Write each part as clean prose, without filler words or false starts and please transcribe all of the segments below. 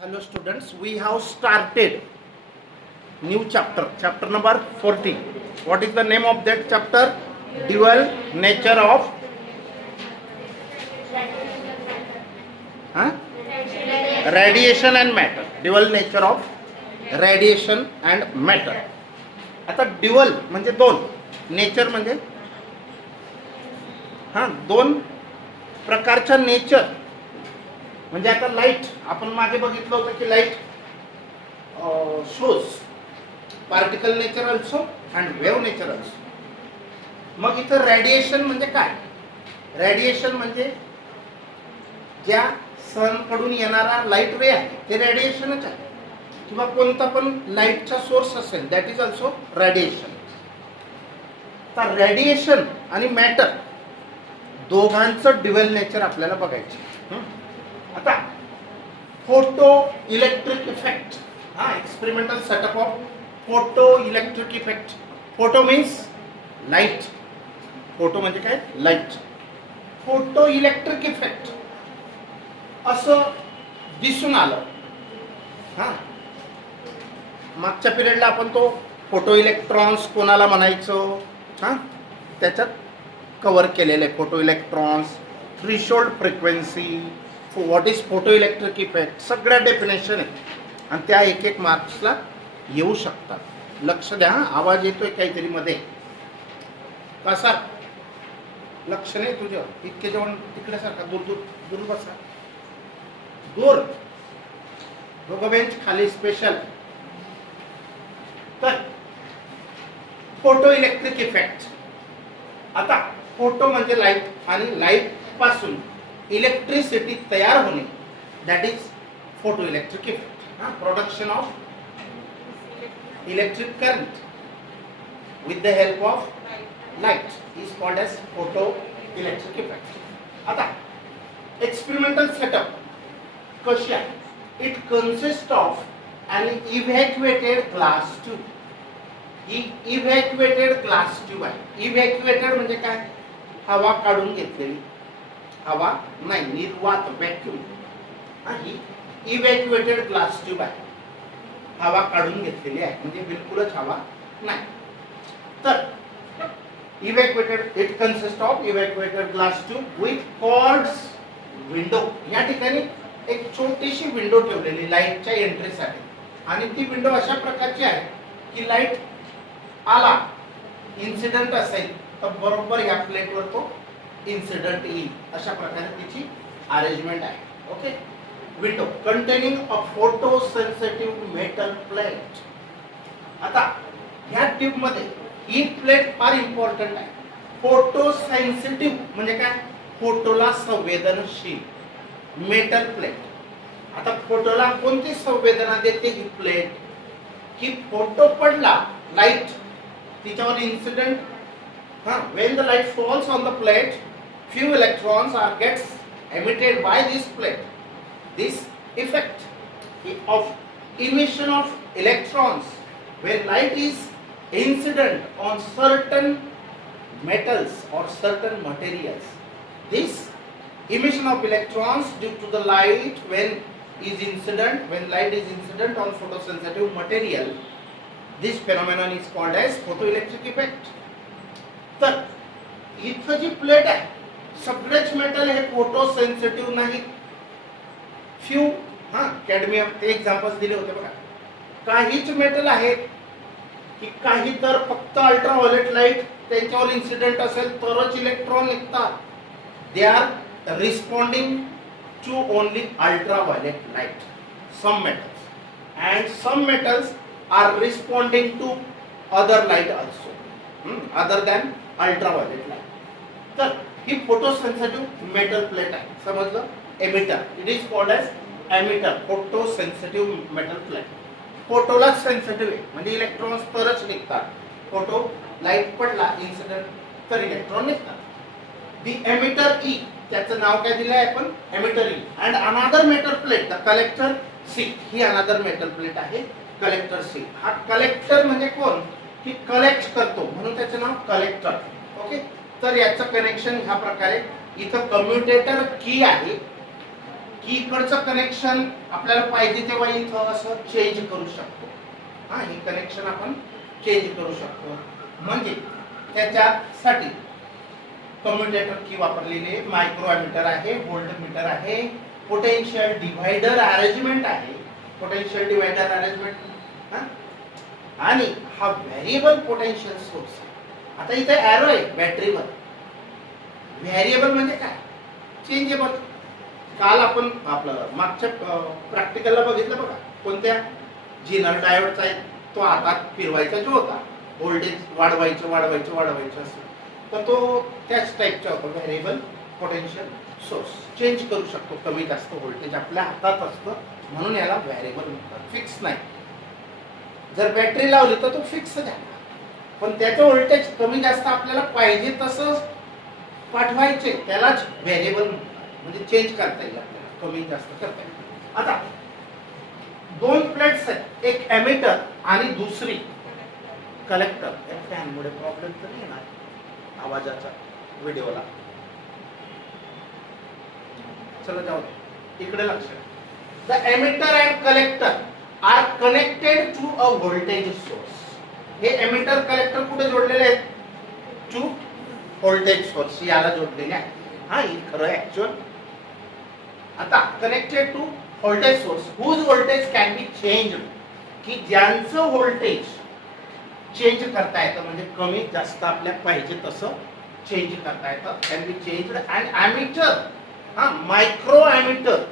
Hello students, we have started new chapter number 14. What is the name of that chapter? Dual nature of radiation and matter. Dual nature of radiation and matter. आता dual म्हणजे दोन, nature म्हणजे दोन प्रकारच्या nature. म्हणजे आता light आपण मागे बघितलं होतं की light shows particle nature also and wave nature also. मग इथं रेडिएशन म्हणजे काय? रेडिएशन म्हणजे ज्या सनकडून येणारा लाईट रे आहे ते रेडिएशनच आहे, किंवा कोणता पण लाईटचा सोर्स असेल दॅट इज ऑल्सो रेडिएशन. तर रेडिएशन आणि मॅटर दोघांचं ड्युअल नेचर आपल्याला बघायचं. आता photo electric effect, experimental setup of photo electric effect. Photo means light. Photo म्हणजे काय? लाईट. फोटो इलेक्ट्रिक इफेक्ट असं दिसून आलं. मागच्या पिरियडला आपण तो फोटो इलेक्ट्रॉन्स कोणाला म्हणायचो त्याच्यात कव्हर केलेले. Photo electrons, threshold frequency, what is photo electric effect, सगळ्या डेफिनेशन आहे आणि त्या एक एक मार्क्सला येऊ शकतात. लक्ष द्या. आवाज येतोय काहीतरी मध्ये. कसा लक्ष नाही तुझं? इतके जेवण तिकडे सारखा दूर दूर दूर बसा. दूर दोघं बेंच खाली स्पेशल. तर फोटो इलेक्ट्रिक इफेक्ट. आता फोटो म्हणजे लाईट आणि लाईट पासून इलेक्ट्रिसिटी तयार होणे that is photo electric effect. Production of electric current with the help of light is called as photo electric effect. आता एक्सपेरिमेंटल सेटअप कशी आहे? It consist of an evacuated glass tube. ही evacuated glass tube आहे. evacuated म्हणजे काय? हवा काढून घेतलेली. हवा नाही, निर्वात, व्हॅक्यूम. ही evacuated glass tube आहे. हवा काढून घेतलेली आहे म्हणजे बिलकुलच हवा नाही. तर evacuated, it consists of evacuated glass tube with cords window. या ठिकाणी एक छोटीशी विंडो ठेवलेली लाईटच्या एंट्रीसाठी आणि ती विंडो अशा प्रकारची आहे की लाईट आला, इन्सिडेंट असेल तर बरोबर या प्लेटवर तो इन्सिडेंट येईल. अशा प्रकारे तिची अरेंजमेंट आहे. Okay. Window containing a photo sensitive metal plate. आता ह्या ट्यूब मध्ये ही प्लेट फार इम्पॉर्टंट आहे. फोटो सेन्सिटिव्ह म्हणजे काय? फोटोला संवेदनशील मेटल प्लेट. आता फोटोला कोणती संवेदना देते ही प्लेट? की फोटो पडला, लाईट तिच्यावर incident, when the light falls on the plate few electrons are gets emitted by this plate. This effect of emission of electrons when light is incident on certain metals or certain materials, this emission of electrons due to the light when light is incident on photosensitive material, this phenomenon is called as photoelectric effect. तर इथं जी plate आहे सगळेच metal हे photo sensitive नाही. Few cadmium ते examples दिले होते बघा. काहीच मेटल आहेत की काही तर फक्त अल्ट्राव्हायोलेट लाईट त्यांच्यावर इन्सिडेंट असेल तरच इलेक्ट्रॉन निघतात. They are responding to only ultraviolet light. Some metals and some metals are responding to other light also, other than ultraviolet light. तर ही photosensitive metal plate आहे. समजलं? emitter. It is called as emitter. photosensitive metal plate. फोटोला sensitive आहे म्हणजे electrons तरच निघतात. Photo light पडला incident तर इलेक्ट्रॉन निघतात. दी एमिटर ई, त्याचं नाव काय दिलं आहे आपण? Emitter E. And another metal plate the collector C. ही अनदर मेटल प्लेट आहे कलेक्टर सी. हा कलेक्टर म्हणजे कोण? की कलेक्ट करतो म्हणून त्याचं नाव कलेक्टर. ओके. तर याचं कनेक्शन ह्या प्रकारे इथं कम्युटेटर की आहे. की इकडचं कनेक्शन आपल्याला पाहिजे तेव्हा इथं असं चेंज करू शकतो. हा, हे कनेक्शन आपण चेंज करू शकतो. म्हणजे त्याच्यासाठी कम्युटेटर की वापरलेली आहे, मायक्रो ॲमीटर आहे, व्होल्ट मीटर आहे, पोटेन्शियल डिव्हायडर अरेंजमेंट आहे, पोटेन्शियल डिव्हायडर अरेंजमेंट, आणि हा व्हेरिएबल पोटेन्शियल सोर्स. आता इथे एरो आहे बॅटरीवर. व्हेरिएबल म्हणजे काय? चेंजेबल. काल आपण आपलं मागच्या प्रॅक्टिकलला बघितलं बघा, कोणत्या जिनर डायोडचा आहे तो हातात फिरवायचा जो होता, व्होल्टेज वाढवायचं असं, तर तो त्याच टाईपचा होता व्हेरिएबल पोटेन्शियल सोर्स. चेंज करू शकतो, कमी जास्त व्होल्टेज आपल्या हातात असतं, म्हणून याला व्हेरिएबल म्हणतात, फिक्स नाही. जर बॅटरी लावली तर तो फिक्स झाला, पण त्याचं व्होल्टेज कमी जास्त आपल्याला पाहिजे तसं पाठवायचे, त्यालाच व्हेरिएबल म्हणतात. म्हणजे चेंज करता येईल आपल्याला, कमी जास्त करता येईल. आता दोन प्लेट्स आहेत, एक एमिटर आणि दुसरी कलेक्टर. या फॅनमुळे प्रॉब्लेम तर नाही येणार आवाजाचा व्हिडिओला. चला जाऊ दे, इकडे लक्ष. The emitter and collector are connected to a voltage source. हे एमिटर कलेक्टर कुठे जोडलेले आहेत? टू व्होल्टेज सोर्स, याला जोडलेले आहे. हा, हे खरं आहे ऍक्च्युअल. आता connected to voltage source whose voltage can be change, की ज्यांचं व्होल्टेज चेंज करता येतं, म्हणजे कमी जास्त आपल्या पाहिजे तसं चेंज करता येतं, can be changed. And ammeter, हा, मायक्रो ॲमीटर,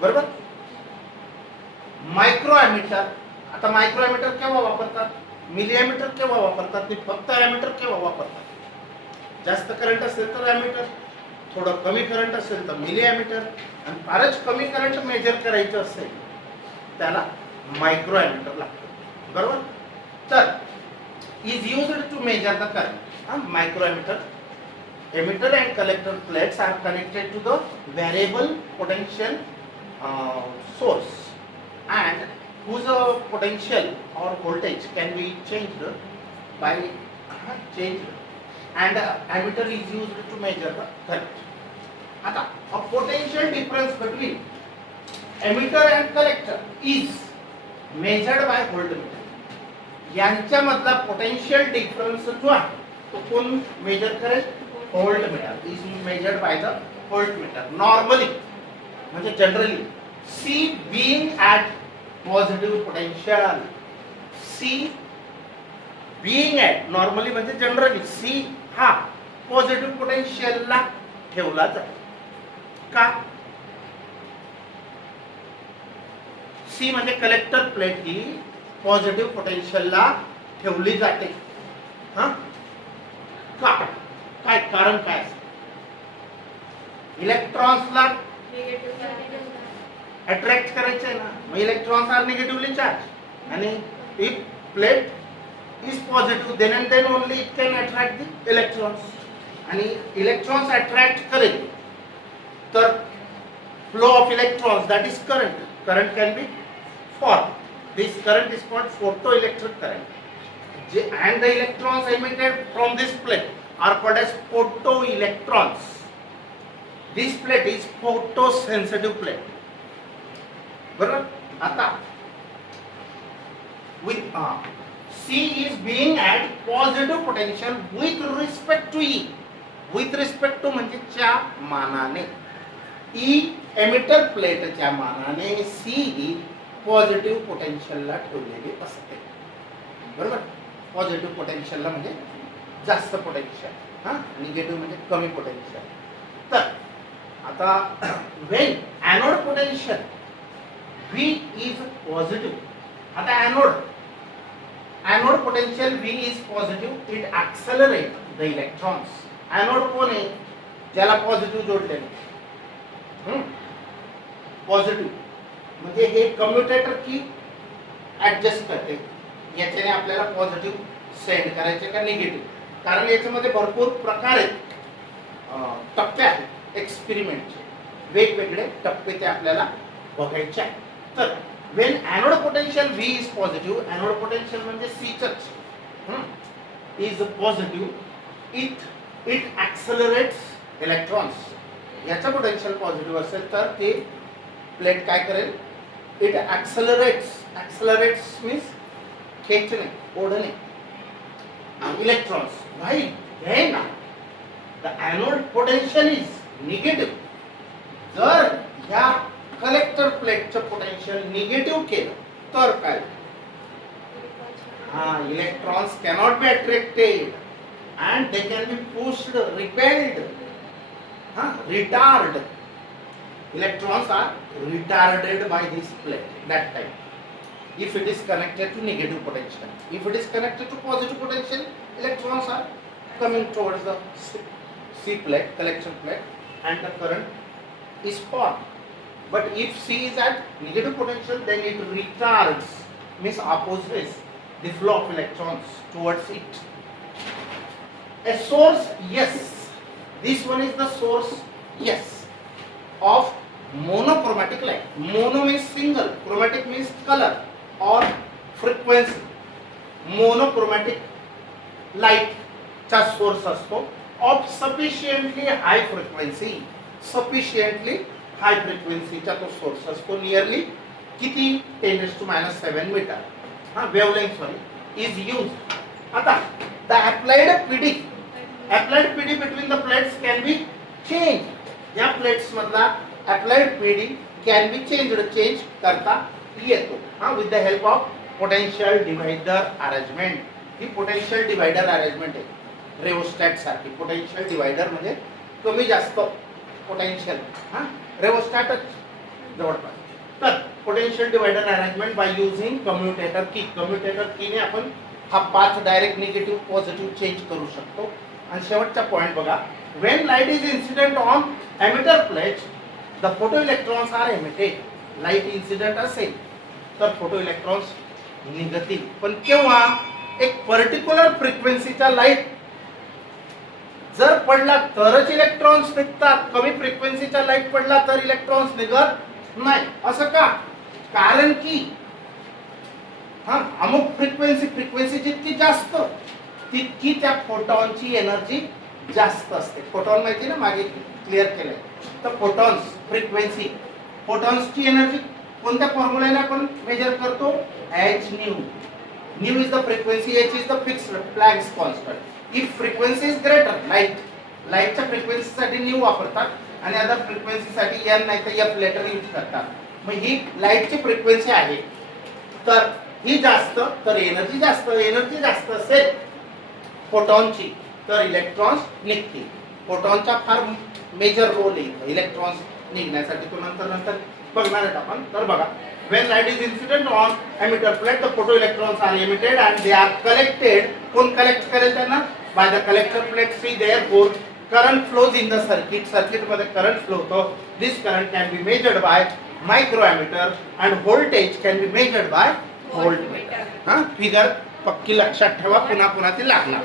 बरोबर. Micro ammeter. आता मायक्रो ॲमीटर केव्हा वापरतात? मिली ॲमीटर केव्हा वापरतात? ते फक्त ॲमीटर केव्हा वापरतात? जास्त करंट असेल तर ॲमीटर, थोडं कमी करंट असेल तर मिली ॲमीटर, आणि फारच कमी करंट मेजर करायचं असेल त्याला मायक्रो ॲमीटर लागतं, बरोबर. तर is used to measure the current. Micro ammeter. Emitter and collector plates are connected to the variable potential source and whose potential or voltage can be changed by and ammeter is used to measure the current. आता a potential difference between emitter and collector is measured by voltmeter. यांच्यामधला potential difference जो आहे तो कोण major करेल? Voltmeter is measured by the voltmeter. Normally म्हणजे generally C being at positive potential, C being at normally म्हणजे generally C हा positive potential ला ठेवला जातो. का? C म्हणजे कलेक्टर प्लेट ही पॉझिटिव्ह पोटेन्शियल ला ठेवली जाते. हा, का? काय कारण काय? इलेक्ट्रॉन्सला अट्रॅक्ट करायचं आहे ना, मग इलेक्ट्रॉन्स आर निगेटिव्हली चार्ज, आणि if plate is positive then and then only it can attract the electrons. आणि इलेक्ट्रॉन्स अट्रॅक्ट करेल तर flow of electrons, that is current. Current can be form. This current is called photoelectric current. And the electrons emitted from this plate are called as photoelectrons. This plate is photosensitive plate. बरोबर. आता with C is being at positive potential with respect to E. With respect to म्हणजे च्या मानाने. E emitter प्लेटच्या मानाने C ही positive पोटेन्शियलला ठेवलेली असते, बरोबर. पॉझिटिव्ह पोटेन्शियलला म्हणजे जास्त पोटेन्शियल, हा, निगेटिव्ह म्हणजे कमी पोटेन्शियल. तर आता when anode potential V is positive. आता anode potential V is positive, it accelerates the electrons. Anode कोण आहे? ज्याला पॉझिटिव्ह जोडलेलं. पॉझिटिव्ह म्हणजे हे कम्युटेटर की ऍडजस्ट करते, याच्याने आपल्याला पॉझिटिव्ह सेंड करायचे का निगेटिव्ह. कारण याच्यामध्ये भरपूर प्रकार आहेत, टप्पे आहेत एक्सपेरिमेंटचे, वेगवेगळे टप्पे ते आपल्याला बघायचे आहेत. तर when anode potential V is positive, anode potential म्हणजे C is positive, it accelerates electrons. याचा पोटेन्शियल पॉझिटिव्ह असेल तर ते प्लेट काय करेल, इट ॲक्सलरेट्स मीन्स खेचणे, ओढणे electrons. Why then the anode potential is negative. जर ह्या कलेक्टर प्लेटचं पोटेन्शियल निगेटिव्ह केलं तर काय, electrons cannot be attracted and they can be pushed, repelled, retarded. Electrons are retarded by this plate that time if it is connected to negative potential. If it is connected to positive potential, electrons are coming towards the C plate, collection plate, and the current is formed. But if C is at negative potential, then it retards, means opposes the flow of electrons towards it. A source, yes, this one is the source, yes, of monochromatic light. Mono means single, chromatic means color or frequency. Monochromatic light चा source असतो of sufficiently high frequency. Sufficiently high frequency चा तो source असतो. Nearly किती 10⁻⁷ metre. Wavelength is used. आता the applied PD between the plates can be changed. या plates मधला applied PD can be changed, change करता येतो with the help of potential divider arrangement. He potential divider arrangement आहे रेओस्टॅट सारखी. Potential divider म्हणजे कमी जास्त पोटेन्शियल, रेओस्टॅटच जवळपास. तर potential divider arrangement by using commutator key. Commutator कीने आपण हा path direct negative positive change करू शकतो. आणि शेवटचा पॉइंट बघा, when light is incident on emitter plate the photo electrons are emitted. Light incident असेल तर फोटो इलेक्ट्रॉन्स निघतील. पण केव्हा, एक पर्टिक्युलर फ्रिक्वेन्सीचा लाईट जर पडला तरच इलेक्ट्रॉन्स निघतात. कमी फ्रिक्वेन्सीचा लाईट पडला तर इलेक्ट्रॉन्स निघत नाही. असं का? कारण की अमुक फ्रिक्वेन्सी जितकी जास्त तितकी त्या फोटॉनची एनर्जी जास्त असते. फोटॉन माहिती ना, मागे क्लिअर केलंय. तर फोटॉन्स फ्रिक्वेन्सी, फोटॉन्सची एनर्जी कोणत्या फॉर्म्युलाने आपण मेजर करतो, h new. New is the frequency, h is the fixed Planck's constant. If frequency is greater, लाईटच्या फ्रिक्वेन्सीसाठी न्यू वापरतात आणि अदर फ्रिक्वेन्सीसाठी n नाही तर f लेटर यूज करतात. मग ही लाईटची फ्रिक्वेन्सी आहे तर ही जास्त, तर एनर्जी जास्त असेल फोटॉनची तर इलेक्ट्रॉन्स निघतील. फोटॉनचा फार मेजर रोल आहे इलेक्ट्रॉन्स निघण्यासाठी, तो नंतर बघणार आहेत आपण. तर बघा, when light is incident on emitter plate the photo electrons are emitted and they are collected. कोण कलेक्ट करेल त्यांना? by the collector plate C. therefore current flows in the circuit मध्ये करंट फ्लो होतो. this current can be measured by microammeter and voltage can be measured by voltmeter. Figure पक्की लक्षात ठेवा, पुन्हा ती लागणार.